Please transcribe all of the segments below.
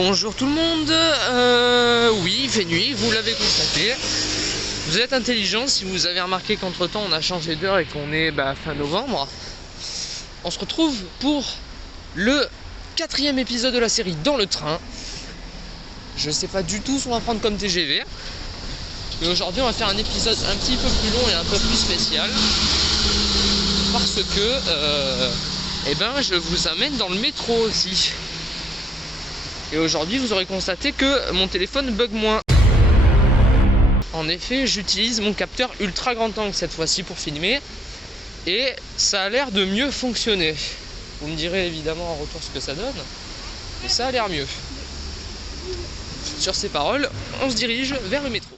Bonjour tout le monde, oui il fait nuit, vous l'avez constaté. Vous êtes intelligent si vous avez remarqué qu'entre temps on a changé d'heure et qu'on est fin novembre. On se retrouve pour le 4e épisode de la série Dans le train. Je sais pas du tout ce qu'on va prendre comme TGV. Mais aujourd'hui on va faire un épisode un petit peu plus long et un peu plus spécial. Parce que je vous amène dans le métro aussi. Et aujourd'hui vous aurez constaté que mon téléphone bug moins. En effet, j'utilise mon capteur ultra grand angle cette fois-ci pour filmer. Et ça a l'air de mieux fonctionner. Vous me direz évidemment en retour ce que ça donne. Mais ça a l'air mieux. Sur ces paroles, on se dirige vers le métro.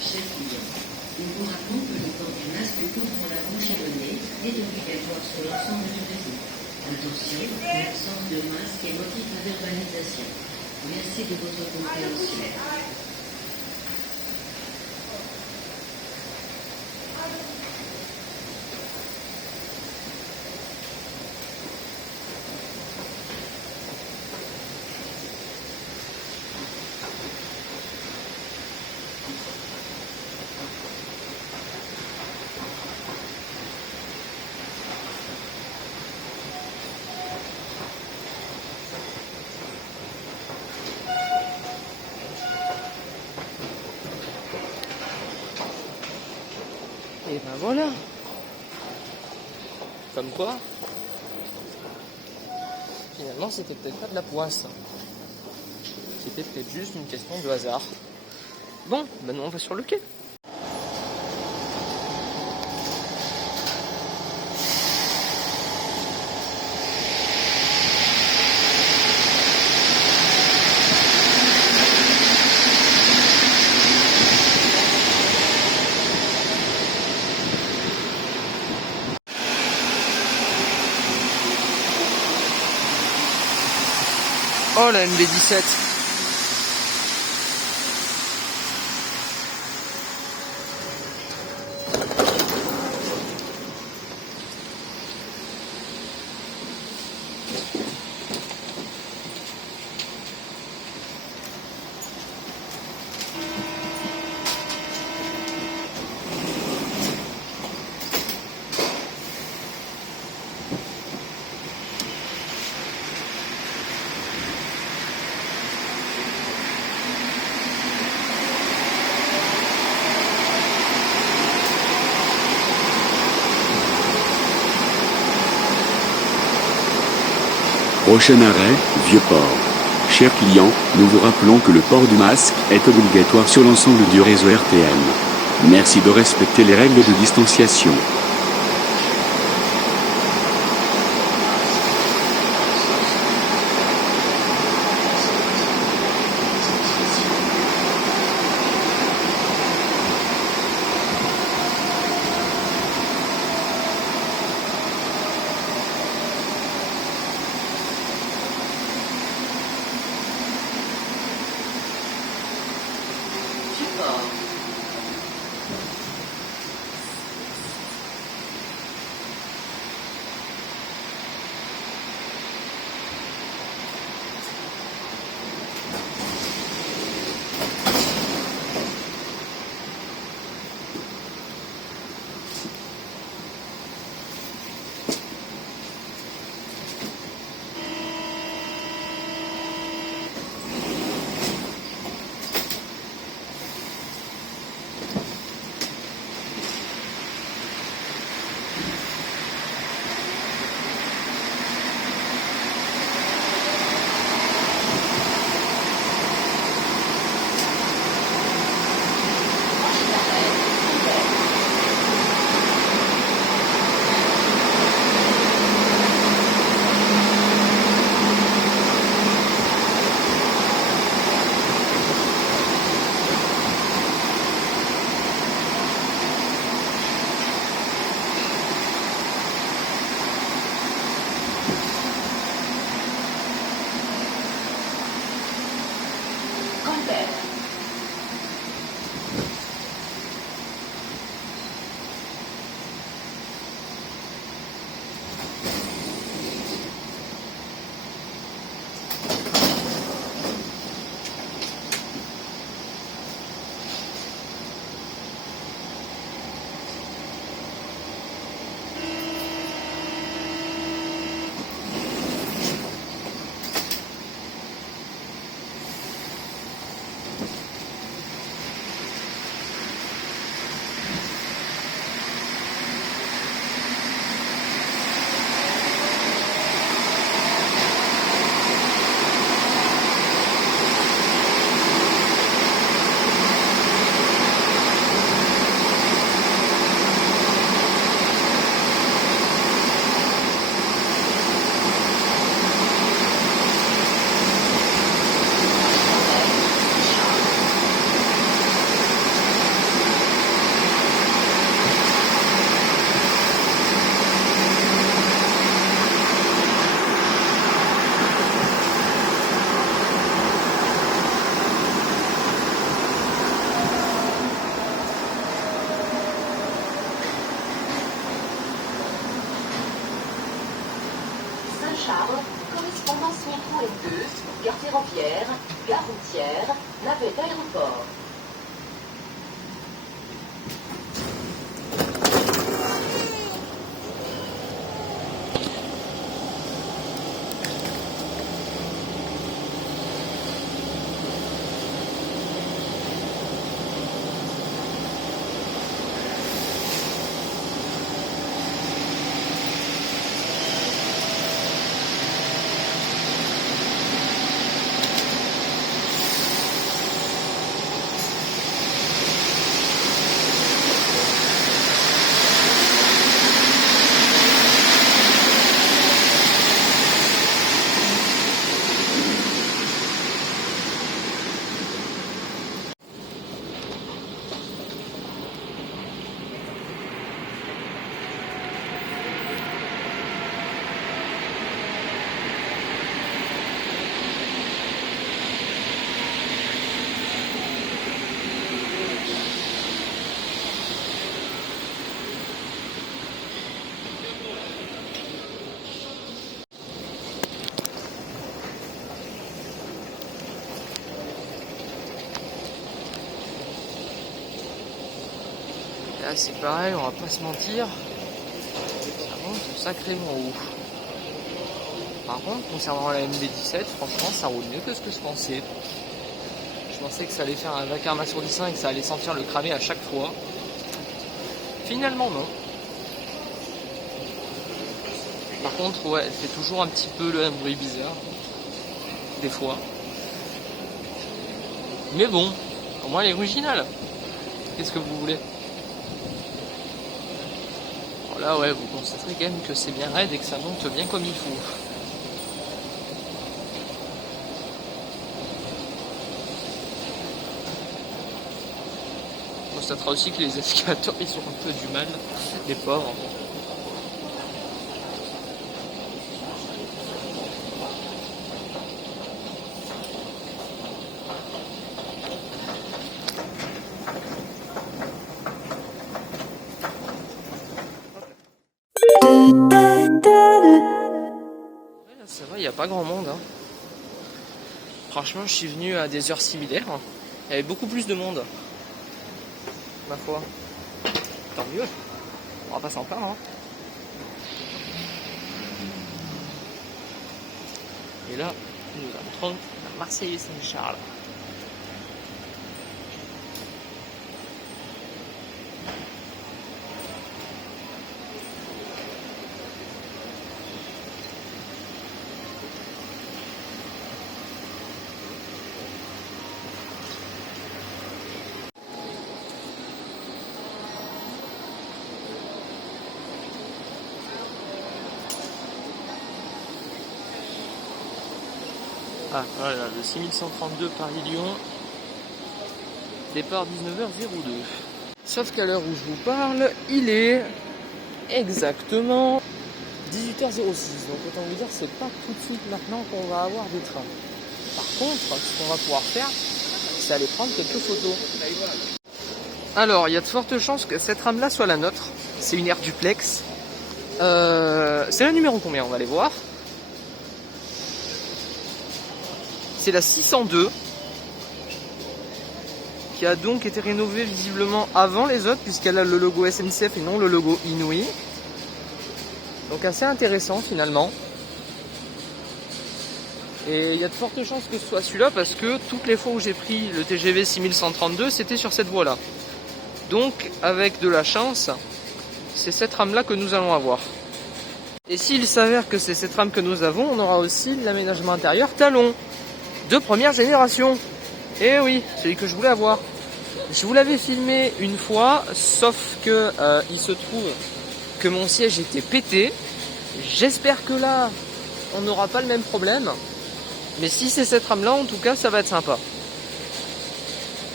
Chers clients, nous vous rappelons que le port du masque couvrant la bouche et le nez est obligatoire sur l'ensemble du réseau. Attention, l'absence de masque est motif à verbalisation. Merci de votre compréhension. Et ben voilà. Comme quoi, finalement c'était peut-être pas de la poisse. C'était peut-être juste une question de hasard. Bon, maintenant on va sur le quai. Oh la MB17. Prochain arrêt, Vieux-Port. Chers clients, nous vous rappelons que le port du masque est obligatoire sur l'ensemble du réseau RTM. Merci de respecter les règles de distanciation. Saint-Charles, correspondance métro M2, gare ferroviaire, gare routière, navette aéroport. Là c'est pareil, on va pas se mentir, ça monte sacrément haut. Par contre, concernant la MB17, franchement ça roule mieux que ce que je pensais. Je pensais que ça allait faire un vacarme assourdissant et que ça allait sentir le cramer à chaque fois. Finalement non. Par contre, ouais, elle fait toujours un petit peu le même bruit bizarre. Des fois. Mais bon, au moins elle est originale. Qu'est-ce que vous voulez? Là ouais, vous constaterez quand même que c'est bien raide et que ça monte bien comme il faut. On constatera aussi que les escalators ils ont un peu du mal, les pauvres. Ça va, il n'y a pas grand monde. Hein. Franchement, je suis venu à des heures similaires. Il y avait beaucoup plus de monde. Ma foi. Tant mieux. On va pas s'en plaindre. Hein. Et là, nous entrons à Marseille-Saint-Charles. Ah voilà, le 6132 Paris-Lyon, départ 19h02. Sauf qu'à l'heure où je vous parle, il est exactement 18h06. Donc autant vous dire, c'est pas tout de suite maintenant qu'on va avoir des trains. Par contre, ce qu'on va pouvoir faire, c'est aller prendre quelques photos. Alors, il y a de fortes chances que cette rame-là soit la nôtre. C'est une aire duplex. C'est la numéro combien? On va aller voir. C'est la 602 qui a donc été rénovée visiblement avant les autres puisqu'elle a le logo SNCF et non le logo Inouï. Donc assez intéressant finalement. Et il y a de fortes chances que ce soit celui-là parce que toutes les fois où j'ai pris le TGV 6132 c'était sur cette voie-là. Donc avec de la chance, c'est cette rame-là que nous allons avoir. Et s'il s'avère que c'est cette rame que nous avons, on aura aussi l'aménagement intérieur talon. De première génération. Et oui, celui que je voulais avoir. Je vous l'avais filmé une fois, sauf que il se trouve que mon siège était pété. J'espère que là, on n'aura pas le même problème. Mais si c'est cette rame là, en tout cas, ça va être sympa.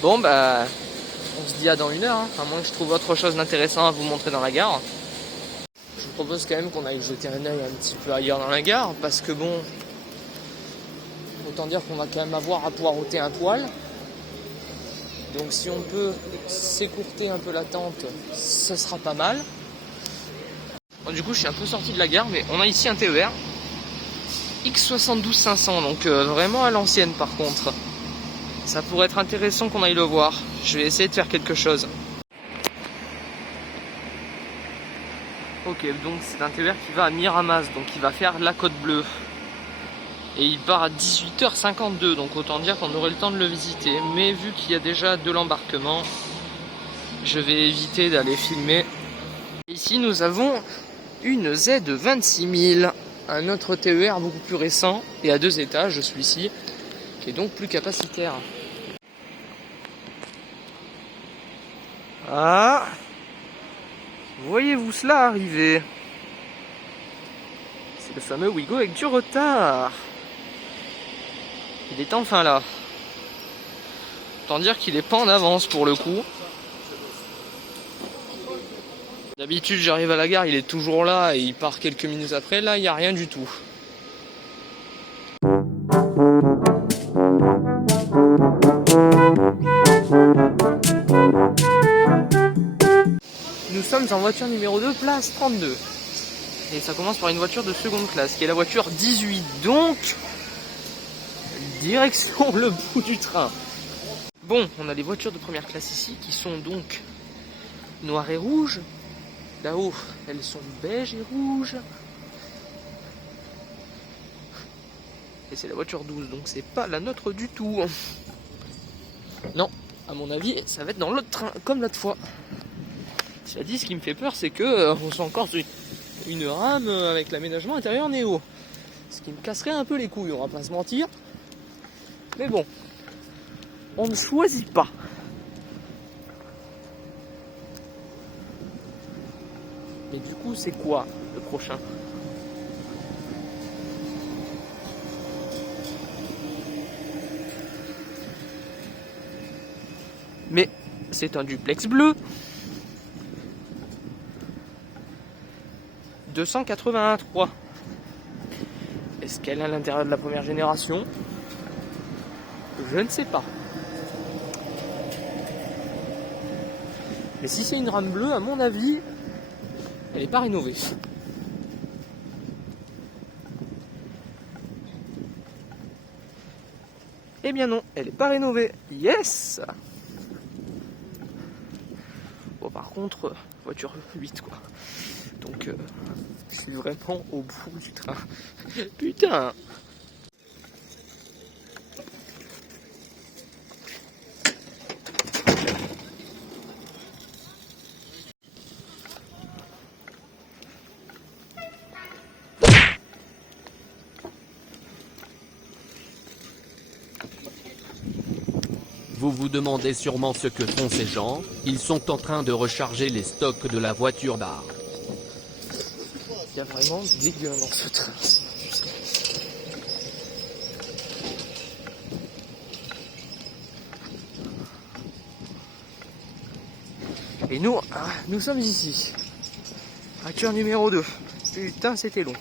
Bon bah, on se dit à dans une heure, hein, à moins que je trouve autre chose d'intéressant à vous montrer dans la gare. Je vous propose quand même qu'on aille jeter un œil un petit peu ailleurs dans la gare, parce que bon... Autant dire qu'on va quand même avoir à poireauter un poil. Donc si on peut s'écourter un peu l'attente, ce sera pas mal. Bon, du coup je suis un peu sorti de la gare, mais on a ici un TER. X72 500, donc vraiment à l'ancienne par contre. Ça pourrait être intéressant qu'on aille le voir. Je vais essayer de faire quelque chose. Ok, donc c'est un TER qui va à Miramas, donc il va faire la Côte Bleue. Et il part à 18h52, donc autant dire qu'on aurait le temps de le visiter. Mais vu qu'il y a déjà de l'embarquement, je vais éviter d'aller filmer. Ici nous avons une Z26000, un autre TER beaucoup plus récent et à 2 étages, celui-ci, qui est donc plus capacitaire. Ah, voyez-vous cela arriver? C'est le fameux Ouigo avec du retard. Il est enfin là. Autant dire qu'il est pas en avance pour le coup. D'habitude j'arrive à la gare, il est toujours là et il part quelques minutes après. Là il n'y a rien du tout. Nous sommes en voiture numéro 2, place 32. Et ça commence par une voiture de seconde classe, qui est la voiture 18. Donc, direction le bout du train. Bon, on a des voitures de première classe ici, qui sont donc noires et rouges. Là-haut, elles sont beige et rouges. Et c'est la voiture 12, donc c'est pas la nôtre du tout. Non, à mon avis, ça va être dans l'autre train, comme l'autre fois. Cela dit, ce qui me fait peur, c'est que on soit encore sur une rame avec l'aménagement intérieur Néo. Ce qui me casserait un peu les couilles, on va pas se mentir. Mais bon, on ne choisit pas. Mais du coup, c'est quoi le prochain? Mais c'est un duplex bleu. 283. Est-ce qu'elle est à l'intérieur de la première génération? Je ne sais pas. Mais si c'est une rame bleue, à mon avis, elle n'est pas rénovée. Eh bien non, elle n'est pas rénovée. Yes! Bon, par contre, voiture 8 quoi. Donc, je suis vraiment au bout du train. Putain! Vous vous demandez sûrement ce que font ces gens. Ils sont en train de recharger les stocks de la voiture d'art. Il y a vraiment des gueules dans ce train. Et nous sommes ici. Voiture numéro 2. Putain, c'était long.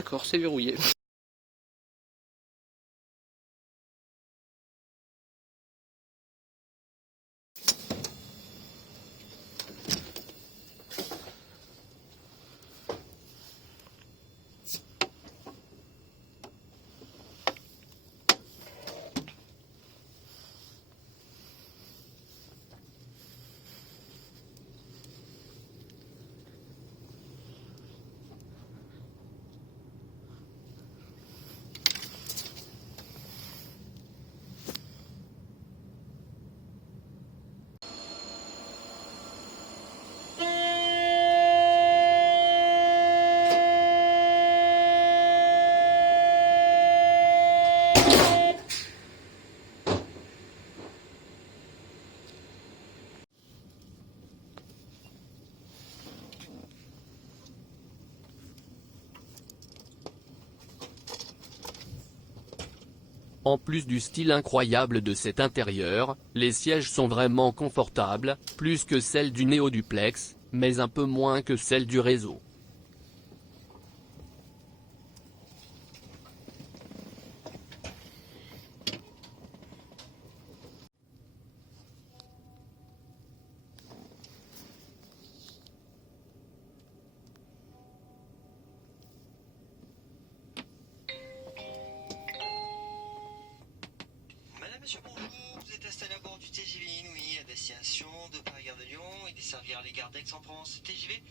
D'accord, c'est verrouillé. En plus du style incroyable de cet intérieur, les sièges sont vraiment confortables, plus que celles du Néo-Duplex, mais un peu moins que celles du réseau. Madame, monsieur, bonjour. Vous êtes installé à bord du TGV Inouï à destination de Paris-Gare de Lyon et desservir les gares d'Aix-en-Provence. TGV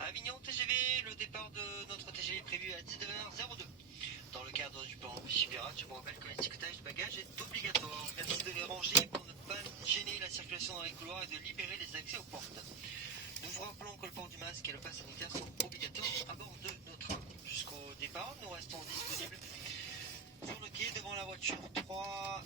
Avignon TGV, le départ de notre TGV est prévu à 19h02. Dans le cadre du plan Vigipirate, je vous rappelle que l'étiquetage de bagages est obligatoire. Merci de les ranger pour ne pas gêner la circulation dans les couloirs et de libérer les accès aux portes. Nous vous rappelons que le port du masque et le pass sanitaire sont obligatoires à bord de nos trains. Jusqu'au départ, nous restons disponibles sur le quai devant la voiture 3